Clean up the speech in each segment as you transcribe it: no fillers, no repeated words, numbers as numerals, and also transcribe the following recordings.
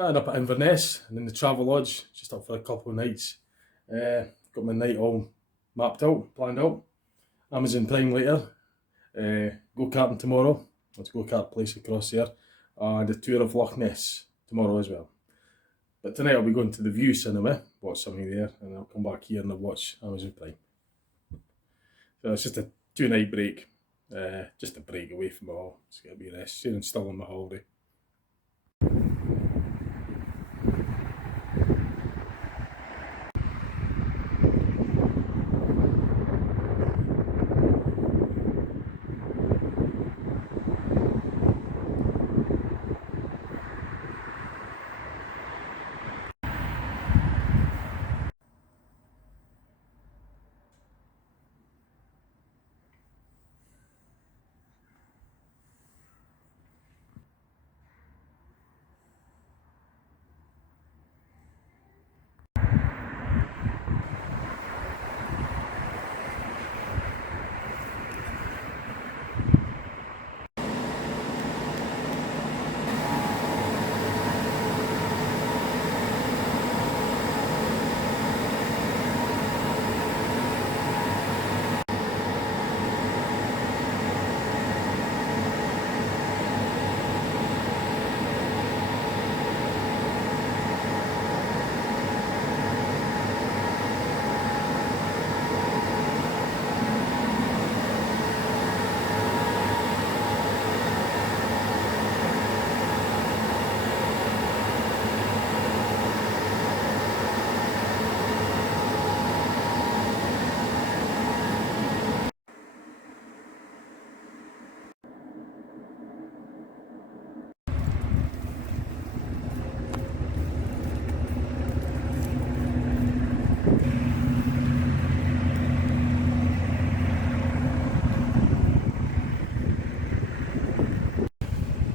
And up at Inverness and in the Travel Lodge, just up for a couple of nights. Got my night all mapped out, planned out. Amazon Prime later. Go-karting tomorrow. Let's go-kart place across there. And a tour of Loch Ness tomorrow as well. But tonight I'll be going to the View Cinema, watch something there, and I'll come back here and I'll watch Amazon Prime. So it's just a 2-night break. Just a break away from it all. It's got to be rest. Soon still on my holiday.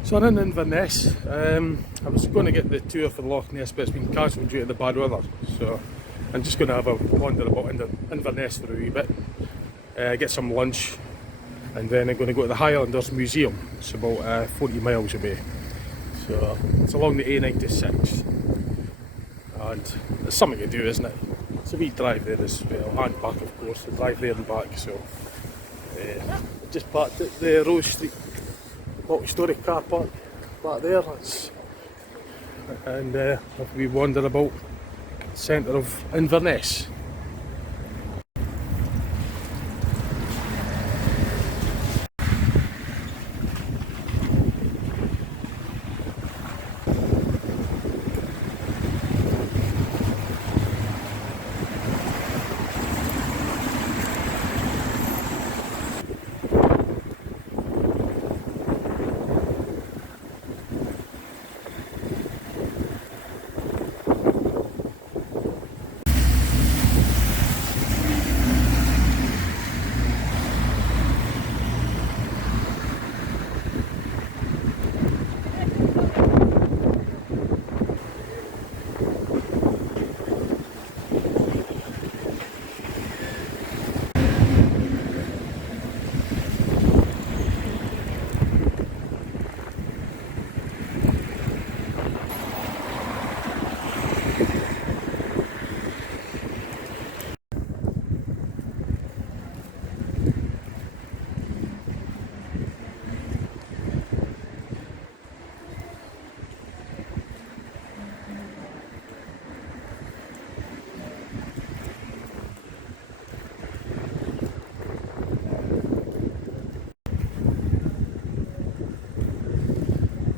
So I'm in Inverness. I was going to get the tour for the Loch Ness, but it's been cancelled due to the bad weather. So I'm just going to have a wander about Inverness for a wee bit, get some lunch, and then I'm going to go to the Highlanders Museum. It's about 40 miles away. So it's along the A96. And there's something to do, isn't it? It's a wee drive there as well, and back of course, the drive there and back. So just parked at the Rose Street multi-storey car park back there. And we wander about the centre of Inverness.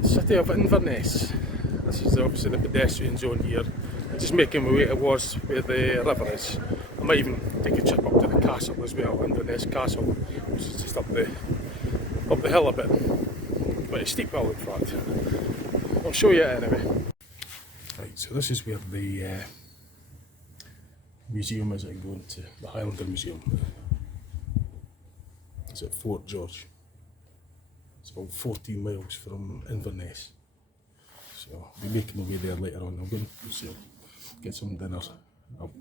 City of Inverness. This is obviously the pedestrian zone here. I'm just making my way towards where the river is. I might even take a trip up to the castle as well, Inverness Castle, which is just up the hill a bit. But it's steep hill in fact. I'll show you it anyway. Right, so this is where the museum is. I'm going to the Highlander Museum. It's at Fort George. It's about 14 miles from Inverness. So I'll be making my way there later on. I'm going to get some dinner. I'll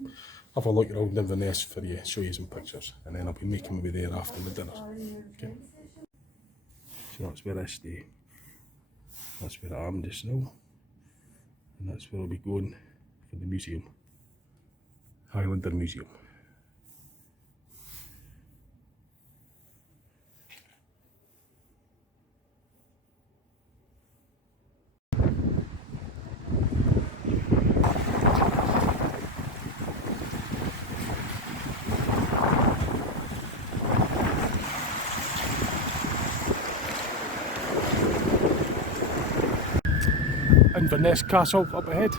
have a look around Inverness for you, show you some pictures, and then I'll be making my way there after the dinner. Okay. So that's where I stay. That's where I am just now. and that's where I'll be going for the museum, Highlander Museum. Inverness Castle up ahead.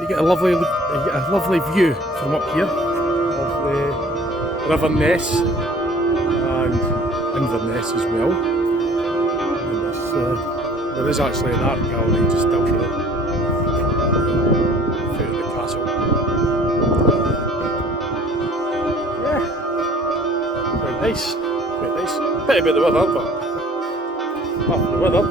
You get a lovely view from up here of the River Ness and Inverness as well. And there is actually an art gallery just up here, foot of the castle. Yeah, quite nice, quite nice. Bit about the weather, but apart from the weather,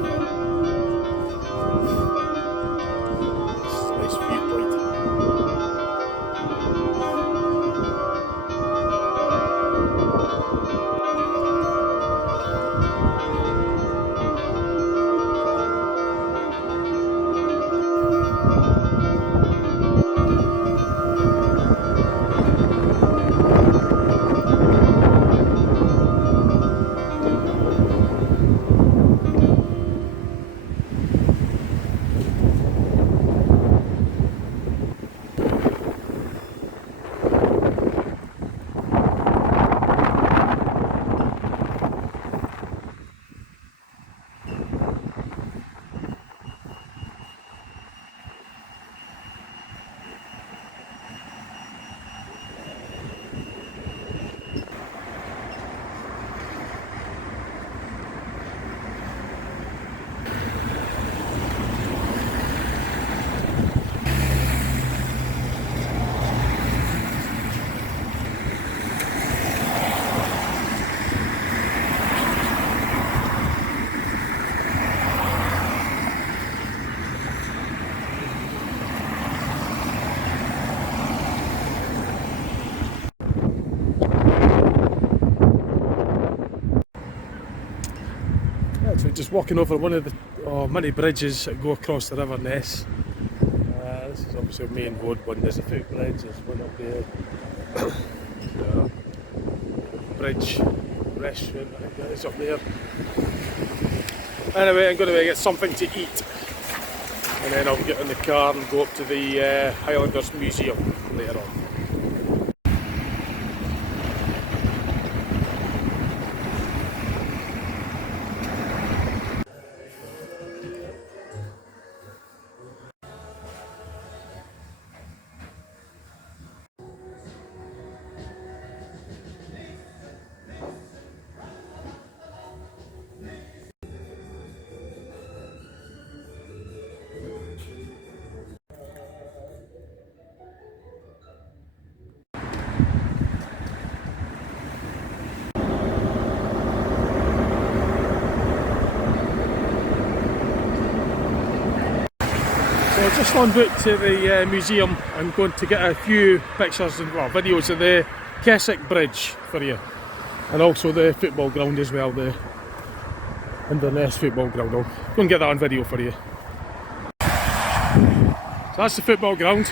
so just walking over one of the many bridges that go across the River Ness. This is obviously a main road one. There's a footbridge, there's one up there. Bridge, restaurant, I think that is up there. Anyway, I'm going to get something to eat, and then I'll get in the car and go up to the Highlanders Museum later on. So just en route to the museum, I'm going to get a few pictures and videos of the Keswick Bridge for you, and also the football ground as well, the Inverness football ground. I'll go and get that on video for you. So that's the football ground.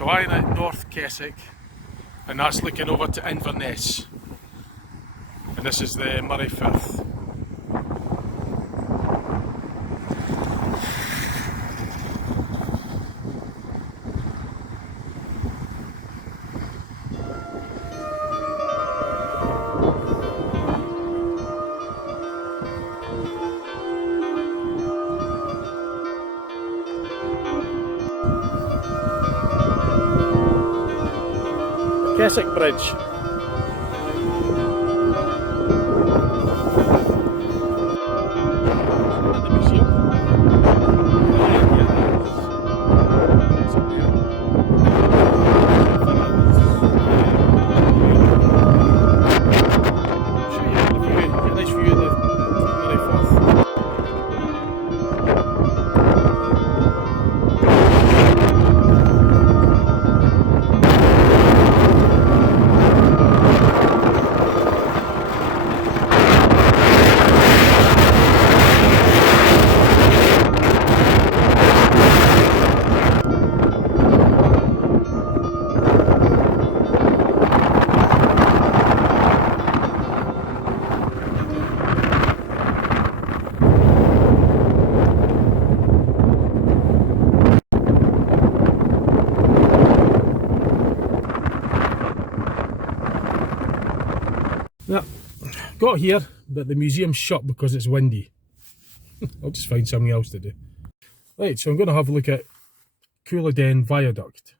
So I'm at North Keswick, and that's looking over to Inverness, and this is the Murray Firth. Keswick Bridge. At the museum. Yeah, got here, but the museum's shut because it's windy. I'll just find something else to do. Right, so I'm going to have a look at Culloden Viaduct.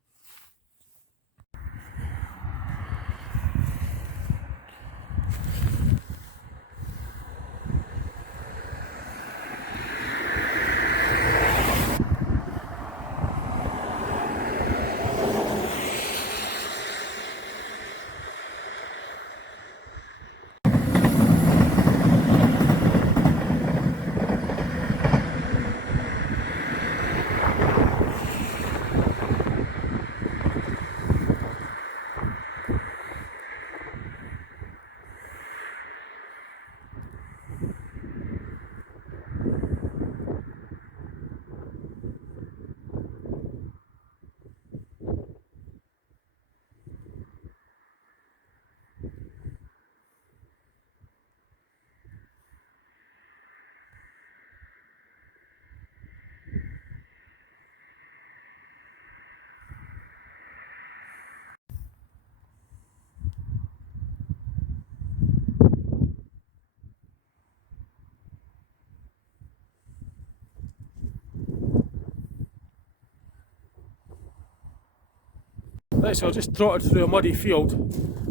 Right, so I just trotted through a muddy field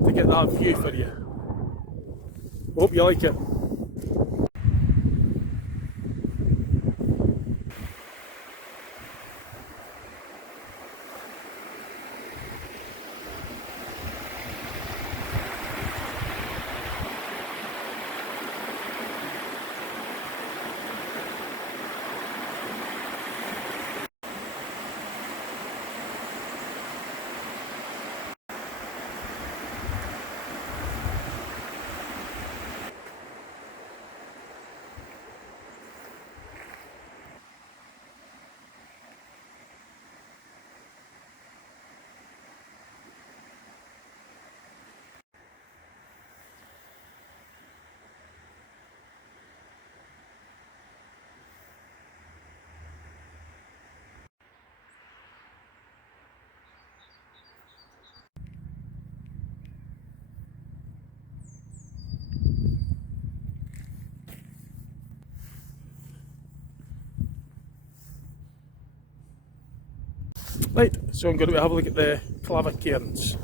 to get that view for you. Hope you like it. Right, so I'm going to have a look at the clava cairns.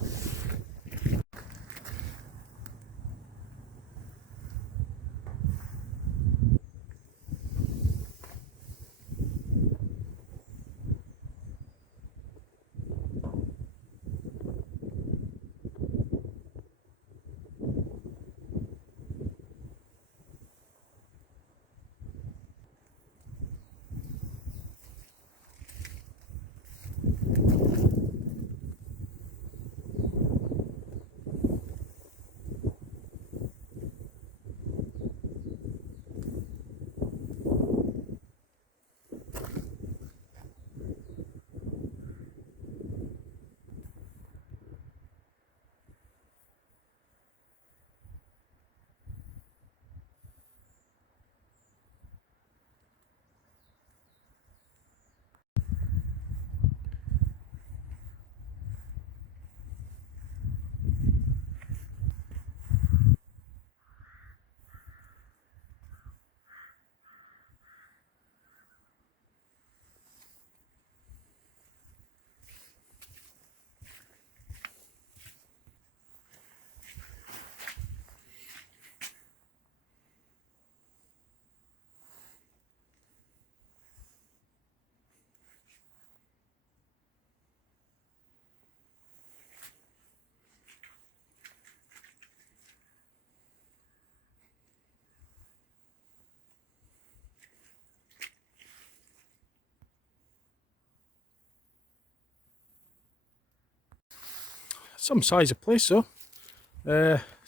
some size of place, so.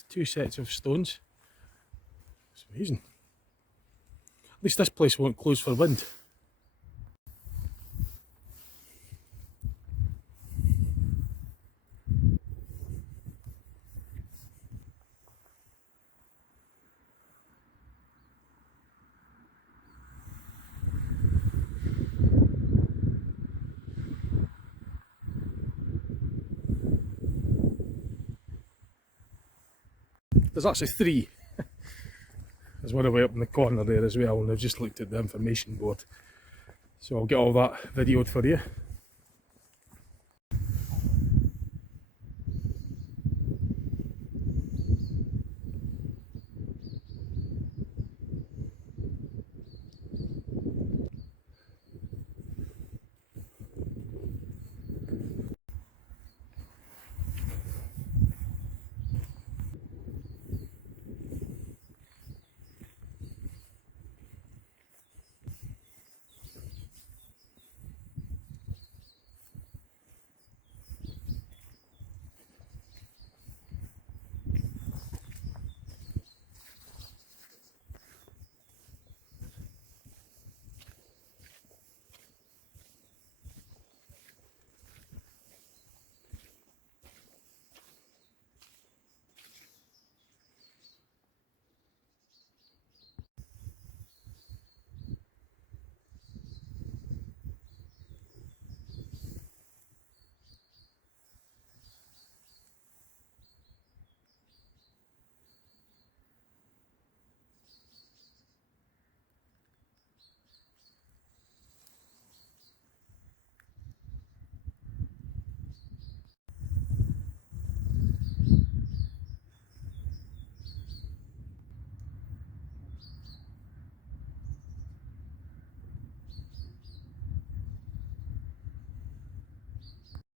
Two sets of stones. It's amazing. At least this place won't close for wind. There's actually three. There's one away up in the corner there as well, and I've just looked at the information board. So I'll get all that videoed for you.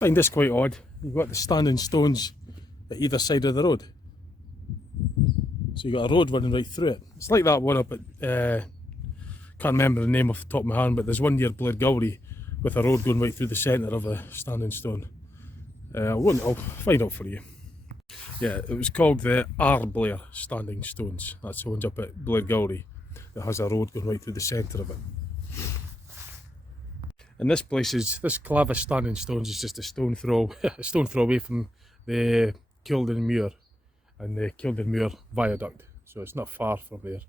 I find this quite odd. You've got the standing stones at either side of the road. So you've got a road running right through it. It's like that one up at, can't remember the name off the top of my hand, but there's one near Breakaway with a road going right through the centre of a standing stone. I'll find out for you. Yeah, it was called the Blair Standing Stones. That's the ones up at Breakaway that has a road going right through the centre of it. And this Clavis Standing Stones is just a stone throw, a stone throw away from the Kildare Muir and the Kildare Muir Viaduct, so it's not far from there.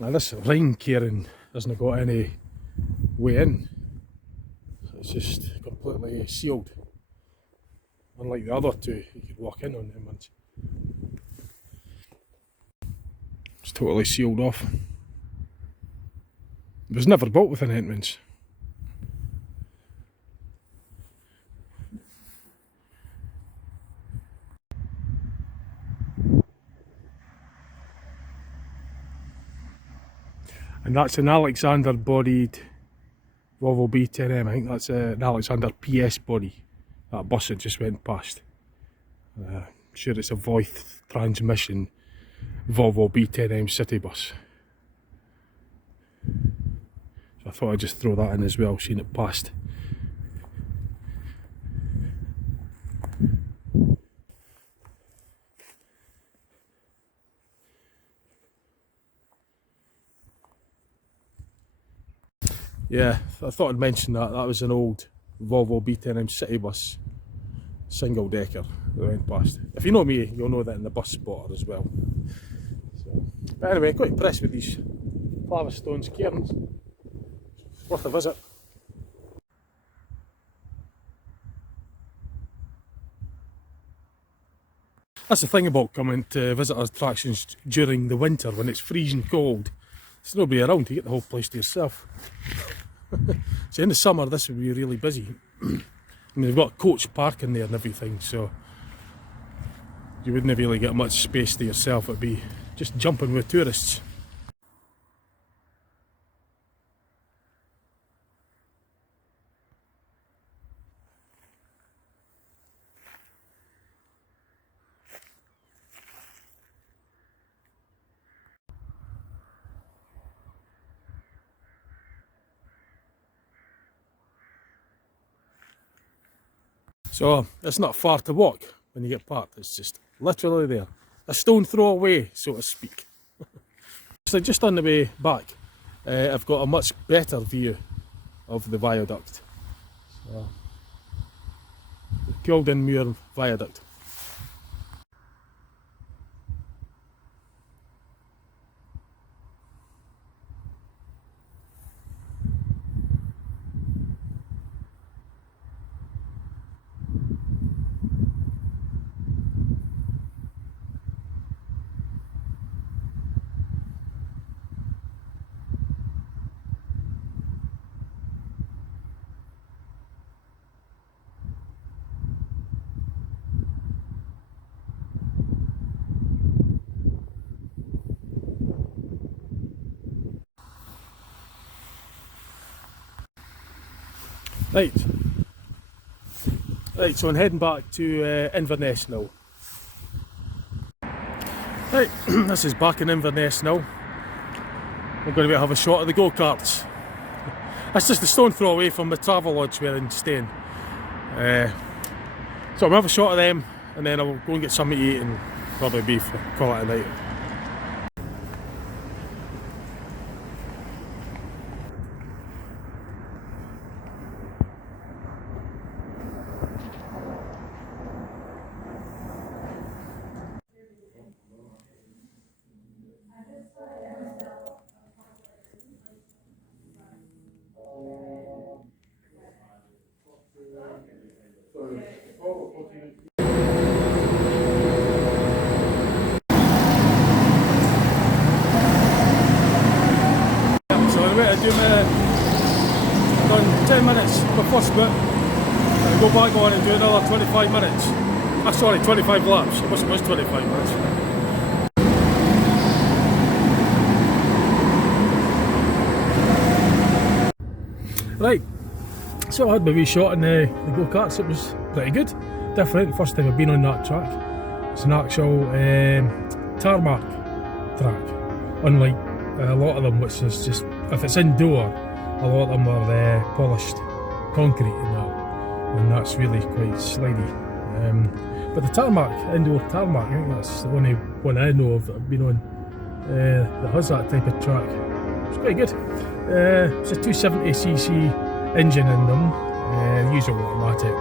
Now this rain cairn hasn't got any way in, it's just completely sealed. Unlike the other two, you could walk in on them ones. It's totally sealed off. It was never built with an entrance. And that's an Alexander bodied Volvo B10M. I think that's an Alexander PS body. That bus that just went past. I'm sure it's a Voith transmission Volvo B10M city bus. So I thought I'd just throw that in as well, seeing it past. Yeah, I thought I'd mention that. That was an old Volvo B10M city bus, single decker that went past. If you know me, you'll know that in the bus spotter as well. So, but anyway, quite impressed with these Clavis Stones cairns. Worth a visit. That's the thing about coming to visit attractions during the winter when it's freezing cold. There's nobody around, you get the whole place to yourself. So in the summer this would be really busy. I mean, they've got coach parking there and everything, so you wouldn't really get much space to yourself. It'd be just jumping with tourists. So it's not far to walk when you get parked, it's just literally there. A stone throw away, so to speak. So just on the way back, I've got a much better view of the viaduct. So, the Golden Viaduct. Right, so I'm heading back to Inverness now. Right, this is back in Inverness now. I'm going to have a shot of the go-karts. That's just a stone throw away from the travel lodge where I'm staying. So I'm going to have a shot of them, and then I'll go and get something to eat and probably beef, call it a night. I do done 10 minutes my first bit, and go back on and do another 25 minutes. Sorry, 25 laps. I wish it was 25 minutes. Right, so I had my wee shot in the go-karts. It was pretty good, different. First time I've been on that track. It's an actual tarmac track, unlike a lot of them, which is just, if it's indoor, a lot of them are polished concrete and that's really quite slidey. But the tarmac, indoor tarmac, I think that's the only one I know of that I've been on that has that type of track. It's quite good. It's a 270cc engine in them, usual automatic,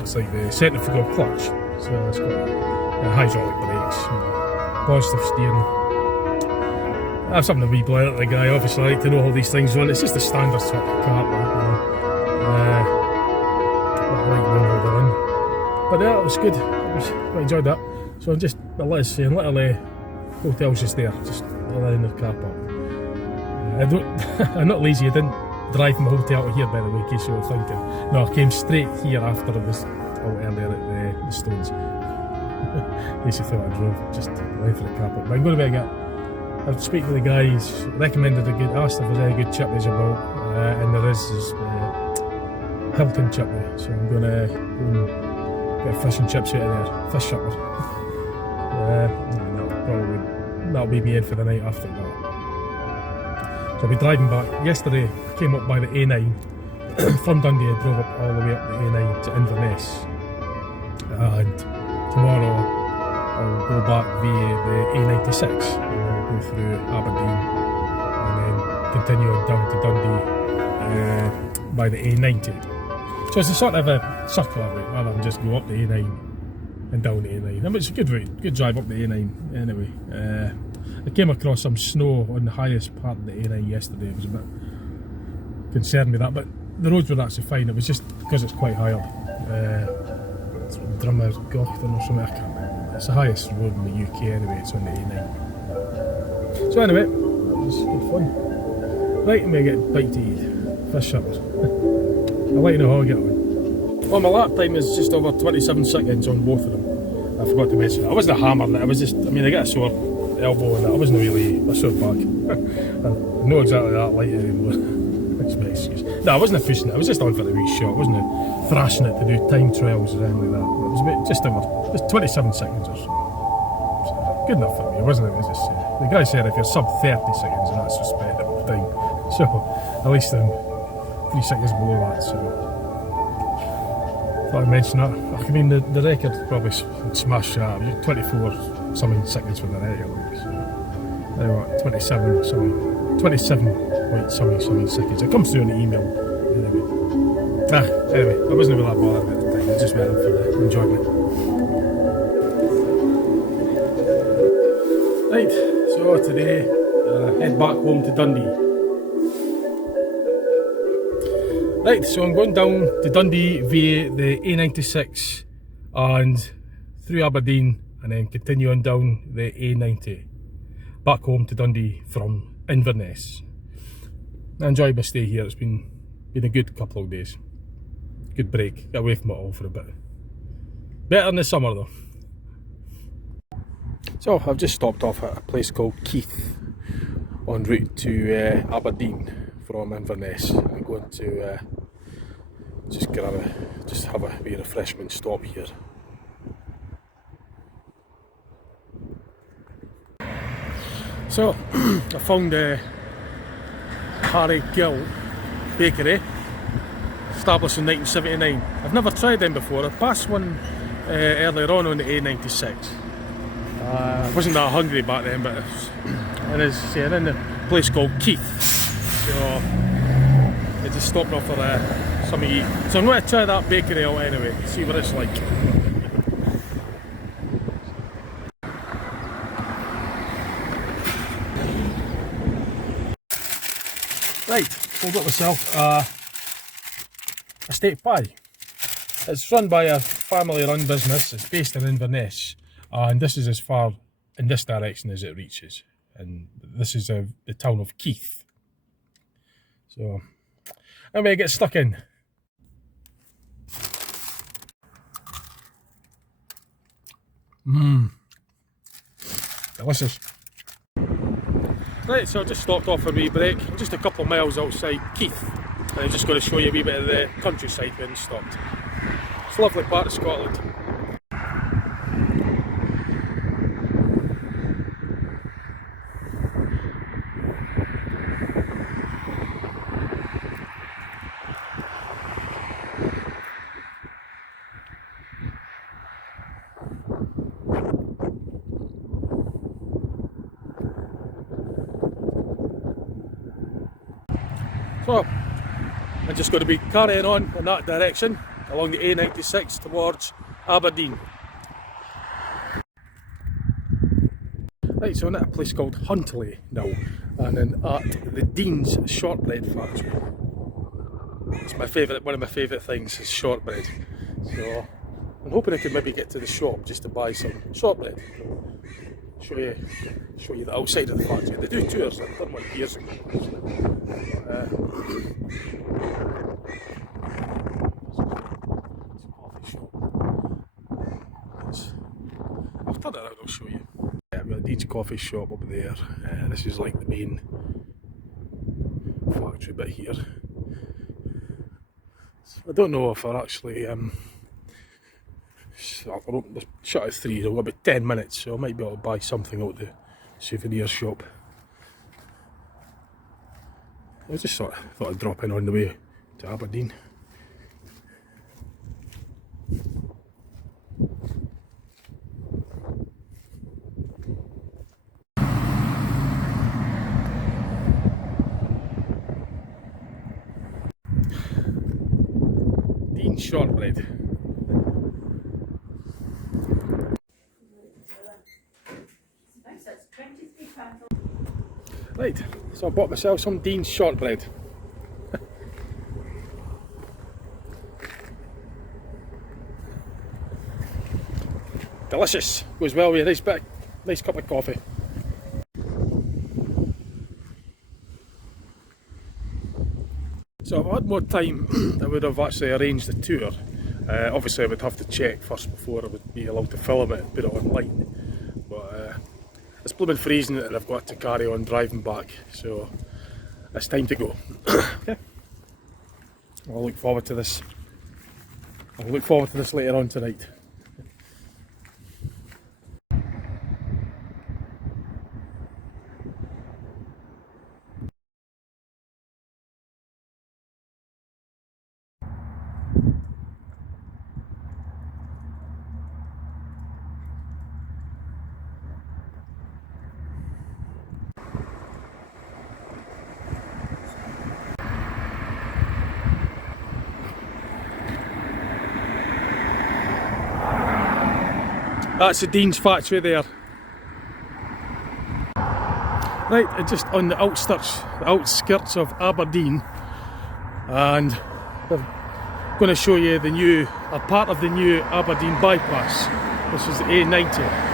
it's like the centrifugal clutch, so it's got hydraulic brakes, positive steering. I have something to wee blare at the guy, obviously I like to know all these things on. It's just a standard sort of car, but yeah, it was good. I enjoyed that. So I'm just, like I say, literally hotel's just there, just in the car park. I'm not lazy, I didn't drive from the hotel to here, by the way, in case you were thinking. No, I came straight here after I was out earlier at the Stones. In case you thought I drove just length of the car park. But I'm going to I've speak to the guys, recommended asked if there's any good chutneys about, and there is Hilton chutney, so I'm going to go and get fish and chips out of there, fish chutney. That'll be me in for the night after that. So I'll be driving back. Yesterday I came up by the A9 from Dundee. I drove up all the way up the A9 to Inverness, and tomorrow I'll go back via the A96 and I'll go through Aberdeen and then continue on down to Dundee by the A90. So it's a sort of a circular route rather than just go up the A9 and down the A9. I mean, it's a good route, good drive up the A9 anyway. I came across some snow on the highest part of the A9 yesterday. I was a bit concerned with that, but the roads were actually fine. It was just because it's quite high up. It's Drummer Gochton or something, I can't remember. It's the highest road in the UK anyway, it's on the A9. So anyway, it was good fun. Right, I'm going to get a bite to eat. Fish suppers. I'll let you know how I get on. Well, my lap time is just over 27 seconds on both of them. I forgot to mention that. I wasn't hammering it, I was just, I mean, I got a sore elbow and that. I wasn't really a sore back. I'm not exactly that light anymore. That's my excuse. No, I wasn't pushing it, I was just on for the wee shot. I wasn't thrashing it to do time trials or anything like that. It was about just over, just 27 seconds or so. So good enough for me, wasn't it? As I say. The guy said if you're sub 30 seconds, that's respectable time. So at least I'm 3 seconds below that. So Thought I'd mention that. I mean, the record probably smashed that. 24 something seconds for the record. So, what, 27 something. 27 wait, something seconds. It comes through in the email. Anyway, I wasn't really that bothered at the time. I just went for the enjoyment. Right, so today, head back home to Dundee. Right, so I'm going down to Dundee via the A96 and through Aberdeen and then continue on down the A90 back home to Dundee from Inverness. I enjoyed my stay here. It's been a good couple of days. Good break. Get away from it all for a bit. Better in the summer though. So I've just stopped off at a place called Keith en route to Aberdeen from Inverness. I'm going to just have a wee refreshment stop here. So I found Harley-Gil Bakery, established in 1979. I've never tried them before. I passed one earlier on the A96. I wasn't that hungry back then, but and as I say, I'm in a place called Keith, so I just stopped off for something to eat. So I'm going to try that bakery out anyway, see what it's like. Right, pulled up myself a steak pie. It's run by a family-run business. It's based in Inverness, and this is as far in this direction as it reaches. And this is the town of Keith. So, anyway, get stuck in. Delicious. Right, so I just stopped off for a wee break, just a couple of miles outside Keith, and I'm just going to show you a wee bit of the countryside when stopped. It's a lovely part of Scotland. So, I'm just going to be carrying on in that direction along the A96 towards Aberdeen. Right, so I'm at a place called Huntly now, and then at the Dean's Shortbread Factory. It's one of my favourite things is shortbread. So I'm hoping I can maybe get to the shop just to buy some shortbread. Show you the outside of the factory. They do tours. I've done one years ago. Coffee shop. I'll turn it around, I'll show you. Yeah, we've got Dean's coffee shop up there. This is like the main factory bit here. So I don't know if I'll actually shut at 3, so I've got about 10 minutes, so I might be able to buy something out the souvenir shop. I just thought I'd drop in on the way to Aberdeen. Dean's shortbread. Right, so I bought myself some Dean's shortbread. Delicious, goes well with a nice cup of coffee. So if I had more time, I would have actually arranged a tour. Obviously I would have to check first before I would be allowed to film it and put it online. But it's blooming freezing and I've got to carry on driving back, so it's time to go. Okay. I'll look forward to this. I'll look forward to this later on tonight. That's the Dean's factory there. Right, just on the outskirts of Aberdeen, and they're going to show you the new, or part of the new Aberdeen Bypass, which is the A90.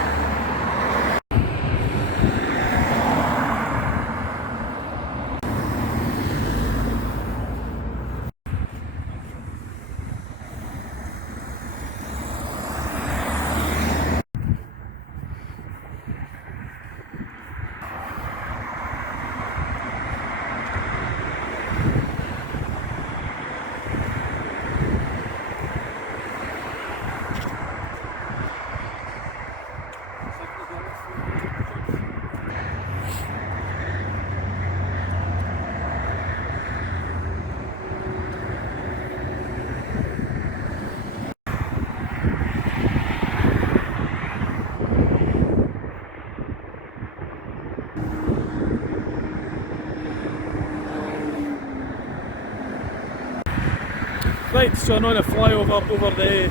Right, so I'm on a flyover over the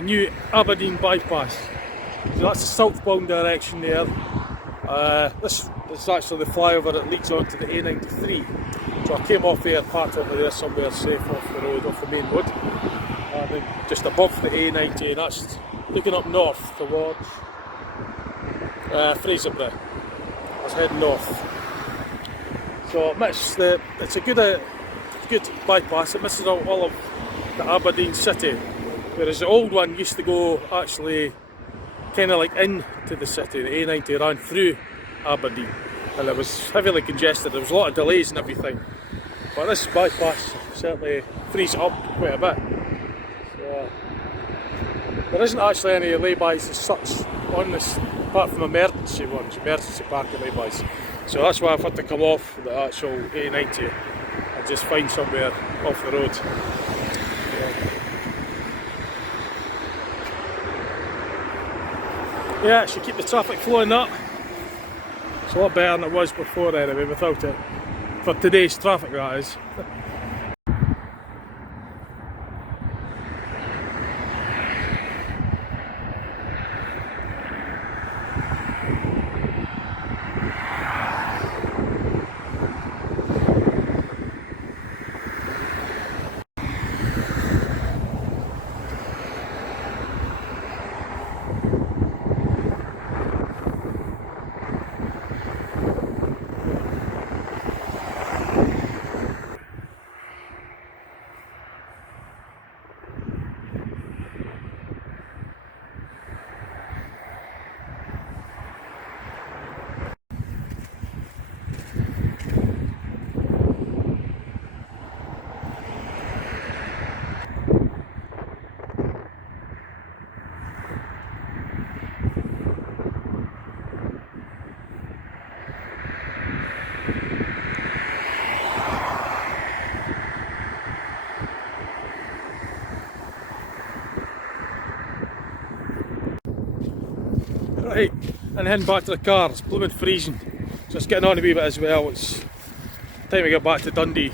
new Aberdeen Bypass. So that's the southbound direction there. This is actually the flyover that leads onto the A93. So I came off there, parked over there somewhere safe off the road, off the main road. And then just above the A90, and that's looking up north towards Fraserburgh. I was heading north. So it's a good bypass. It misses out all of the Aberdeen city, whereas the old one used to go actually kind of like into the city. The A90 ran through Aberdeen and it was heavily congested. There was a lot of delays and everything, but this bypass certainly frees it up quite a bit. So there isn't actually any laybys as such on this, apart from emergency ones, emergency parking laybys. So that's why I've had to come off the actual A90 and just find somewhere off the road. Yeah, it should keep the traffic flowing up. It's a lot better than it was before anyway, without it. For today's traffic, that is. Right, and heading back to the car. It's blooming freezing, so it's getting on a wee bit as well. It's time to get back to Dundee.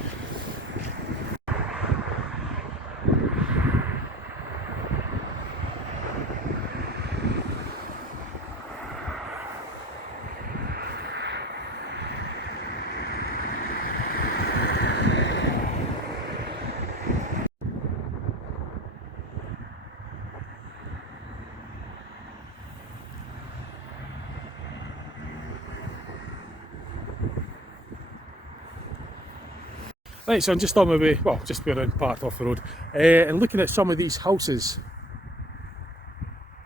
Right, so I'm just on my way, well, just around parked off the road, and looking at some of these houses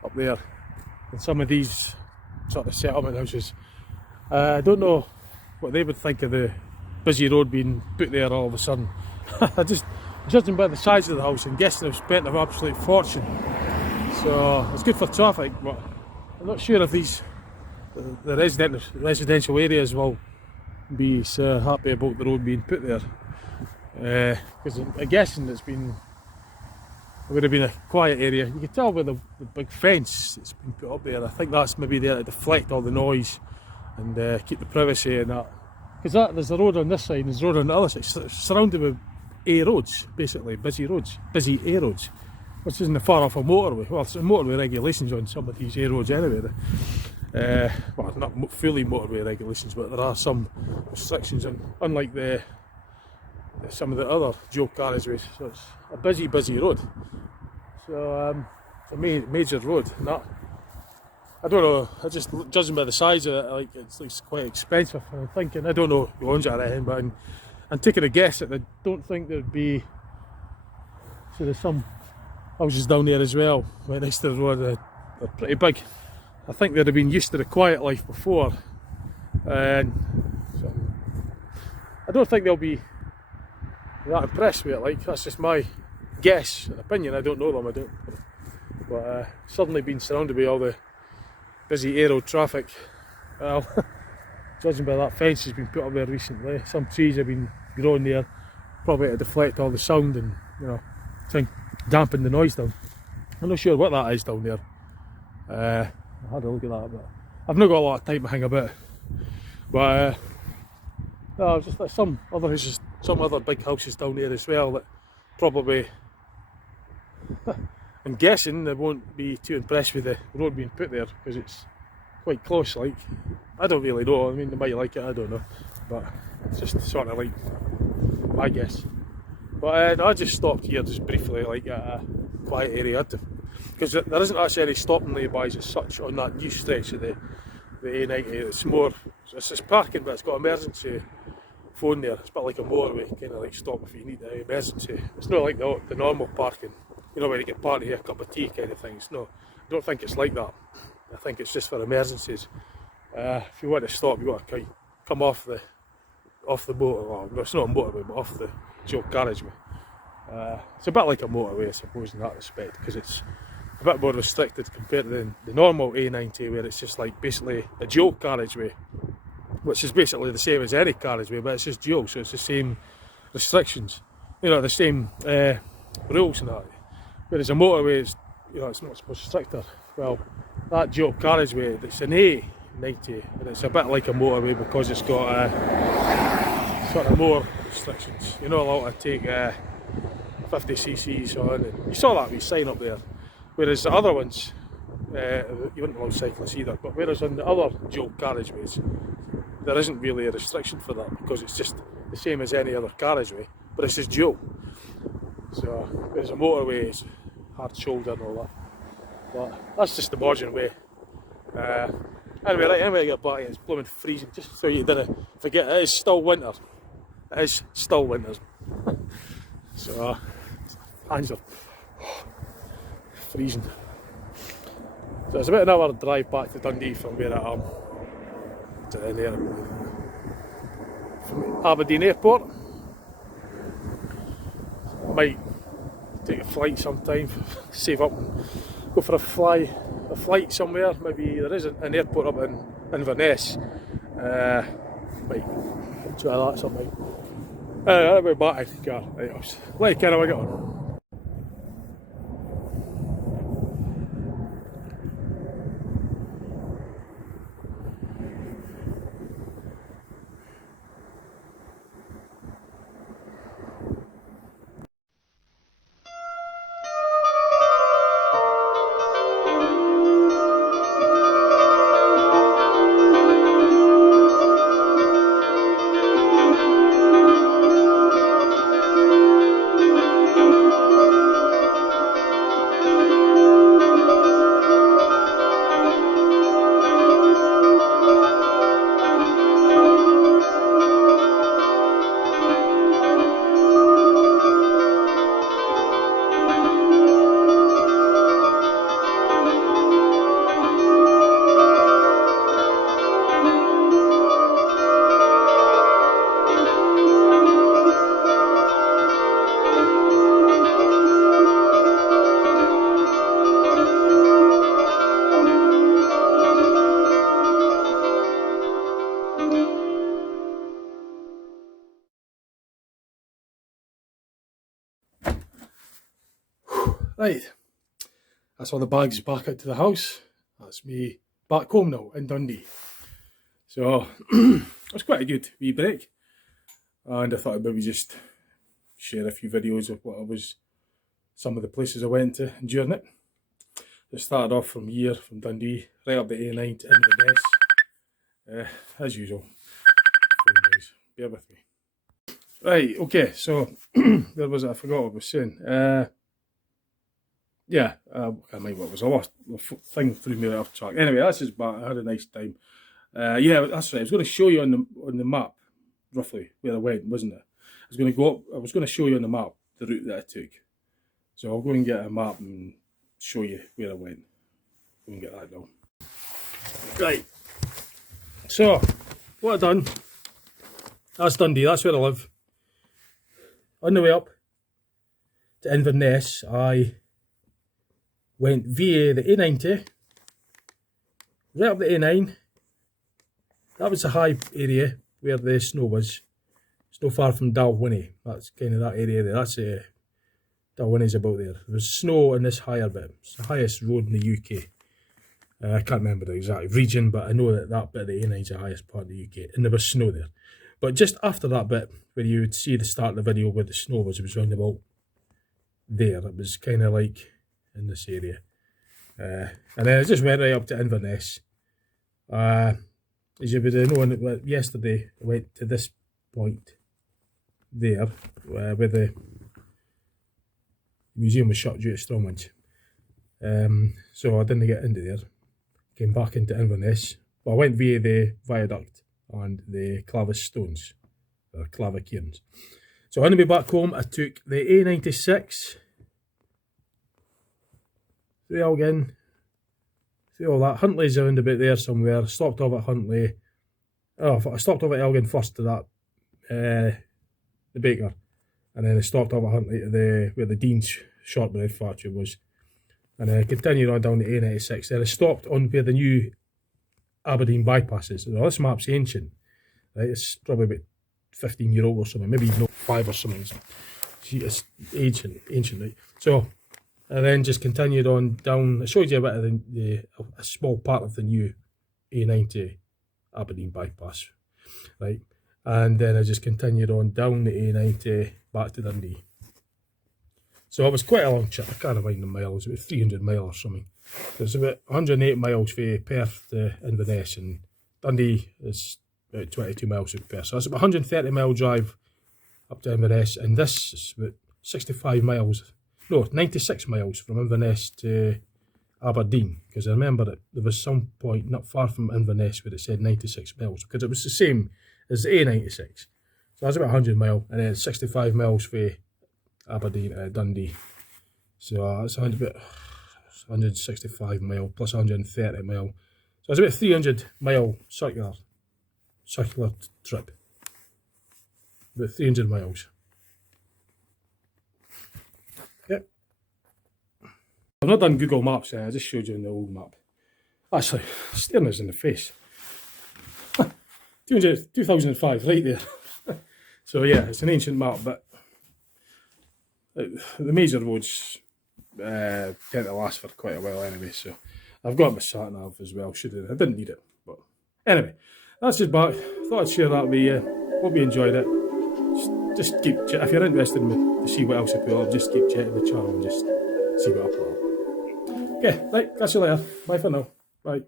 up there, and some of these sort of settlement houses. I don't know what they would think of the busy road being put there all of a sudden. Judging by the size of the house, I'm guessing they've spent an absolute fortune. So it's good for traffic, but I'm not sure if the residential areas will be so happy about the road being put there. Because I'm guessing it would have been a quiet area. You can tell by the big fence that's been put up there. I think that's maybe there to deflect all the noise and keep the privacy and that. Because there's a road on this side and there's a road on the other side. It's surrounded with A roads, basically, busy A roads. which isn't far off a motorway. Well, it's motorway regulations on some of these A roads anyway. Well, not fully motorway regulations, but there are some restrictions, and unlike some of the other dual carriageways, so it's a busy road. So it's a major road. No, I don't know. I just judging by the size of it, like it's quite expensive. And I'm thinking, I don't know who owns it or anything, but I'm taking a guess that I don't think there'd be. So there's some houses down there as well, right next to the road. They're pretty big. I think they'd have been used to the quiet life before, and so I don't think they'll be that impressed with it. Like, that's just my guess and opinion. I don't know them. I don't. But suddenly being surrounded by all the busy aero traffic, well, judging by that fence that's been put up there recently, some trees have been growing there, probably to deflect all the sound and, you know, dampen the noise down. I'm not sure what that is down there. I had a look at that, but I've not got a lot of time to hang about. But no, just like some other houses, some other big houses down there as well that probably, I'm guessing they won't be too impressed with the road being put there because it's quite close. Like, I don't really know. I mean, they might like it. I don't know, but it's just sort of like my guess. But I just stopped here just briefly, like at a quiet area, because there isn't actually any stopping laybys as such on that new stretch of the A90. It's more, it's just parking, but it's got emergency phone there. It's a bit like a motorway, kind of like stop if you need an emergency. It's not like the normal parking, you know, where you get parked here, a cup of tea kind of thing. It's no, I don't think it's like that. I think it's just for emergencies. If you want to stop, you've got to come off the motor. Well, it's not a motorway, but off the dual carriageway. It's a bit like a motorway, I suppose, in that respect, because it's a bit more restricted compared to the normal A90, where it's just like basically a dual carriageway, which is basically the same as any carriageway, but it's just dual, so it's the same restrictions, you know, the same rules and that. Whereas a motorway is, you know, it's much more stricter. Well, that dual carriageway, it's an A90, and it's a bit like a motorway because it's got sort of more restrictions. You're not allowed to take 50ccs on, and you saw that wee sign up there. Whereas the other ones, you wouldn't allow cyclists either, but whereas on the other dual carriageways, there isn't really a restriction for that because it's just the same as any other carriageway, but it's just dual. So, whereas a motorway is hard shoulder and all that. But that's just the modern way. Anyway, I get back, it's blooming freezing, just so you didn't forget, it is still winter. It is still winter. So, hands are freezing. So it's about an hour drive back to Dundee from where I am to there, from Aberdeen Airport. I might take a flight sometime, save up and go for a flight somewhere. Maybe there is an airport up in Inverness. Might try that something. I'll be back in the car. Right, I'll let you carry on get on. Right, that's all the bags back out to the house. That's me back home now in Dundee. So it was quite a good wee break, and I thought I'd maybe just share a few videos of what I was some of the places I went to during it. It started off from here, from Dundee, right up the A9 to Inverness. As usual, phone noise. Bear with me. Right, okay, so where was it? I forgot what I was saying. Yeah, I can't remember what it was. I lost the thing threw me off track. Anyway, that's just back. I had a nice time. Yeah, that's right. I was going to show you on the map roughly where I went, wasn't it? I was going to go up. I was going to show you on the map the route that I took. So I'll go and get a map and show you where I went. Go and get that done. Right. So what I've done. That's Dundee. That's where I live. On the way up to Inverness, I went via the A90, right up the A9. That was the high area where the snow was. It's not far from Dalwhinnie. That's kind of that area there. That's Dalwhinnie's about there. There was snow in this higher bit. It's the highest road in the UK. I can't remember the exact region, but I know that that bit of the A9 is the highest part of the UK, and there was snow there. But just after that bit, where you would see the start of the video where the snow was, it was round about there. It was kind of like in this area. And then I just went right up to Inverness. As you would have known, yesterday I went to this point there, where the museum was shut due to strong winds. So I didn't get into there. Came back into Inverness. But I went via the viaduct and the Clavis Stones, or Clava Cairns. So on the way back home, I took the A96, through Elgin, through all that. Huntly's around about there somewhere. Stopped off at Huntly. Oh, I stopped off at Elgin first to that, the baker, and then I stopped off at Huntly to where the Dean's shortbread factory was, and then I continued on down the A96. Then I stopped on where the new Aberdeen Bypass is. Well, this map's ancient, right? It's probably about 15-year-old or something, maybe even 5 or something. It's ancient, right? So I then just continued on down. I showed you a bit of a small part of the new A90 Aberdeen Bypass, right? And then I just continued on down the A90 back to Dundee. So it was quite a long trip. I can't mind the miles. It was 300 miles or something. It's about 108 miles from Perth to Inverness, and Dundee is about 22 miles from Perth. So it's about 130 mile drive up to Inverness, and this is about 65 miles. No, 96 miles from Inverness to Aberdeen, because I remember that there was some point not far from Inverness where it said 96 miles, because it was the same as the A96. So that's about 100 mile, and then 65 miles for Aberdeen to Dundee. So that's about 165 mile plus 130 mile. So it's about 300 mile circular trip. About 300 miles. Yep. I've not done Google Maps yet, I just showed you in the old map. Actually, staring us in the face. 2005, right there. So yeah, it's an ancient map, but the major roads tend to last for quite a while anyway, so I've got my sat nav as well. I didn't need it, but anyway, that's just back. Thought I'd share that with you. Hope you enjoyed it. Just keep, if you're interested to see what else I put up, just keep checking the channel and just see what I put up. Okay, right, catch you later. Bye for now. Bye.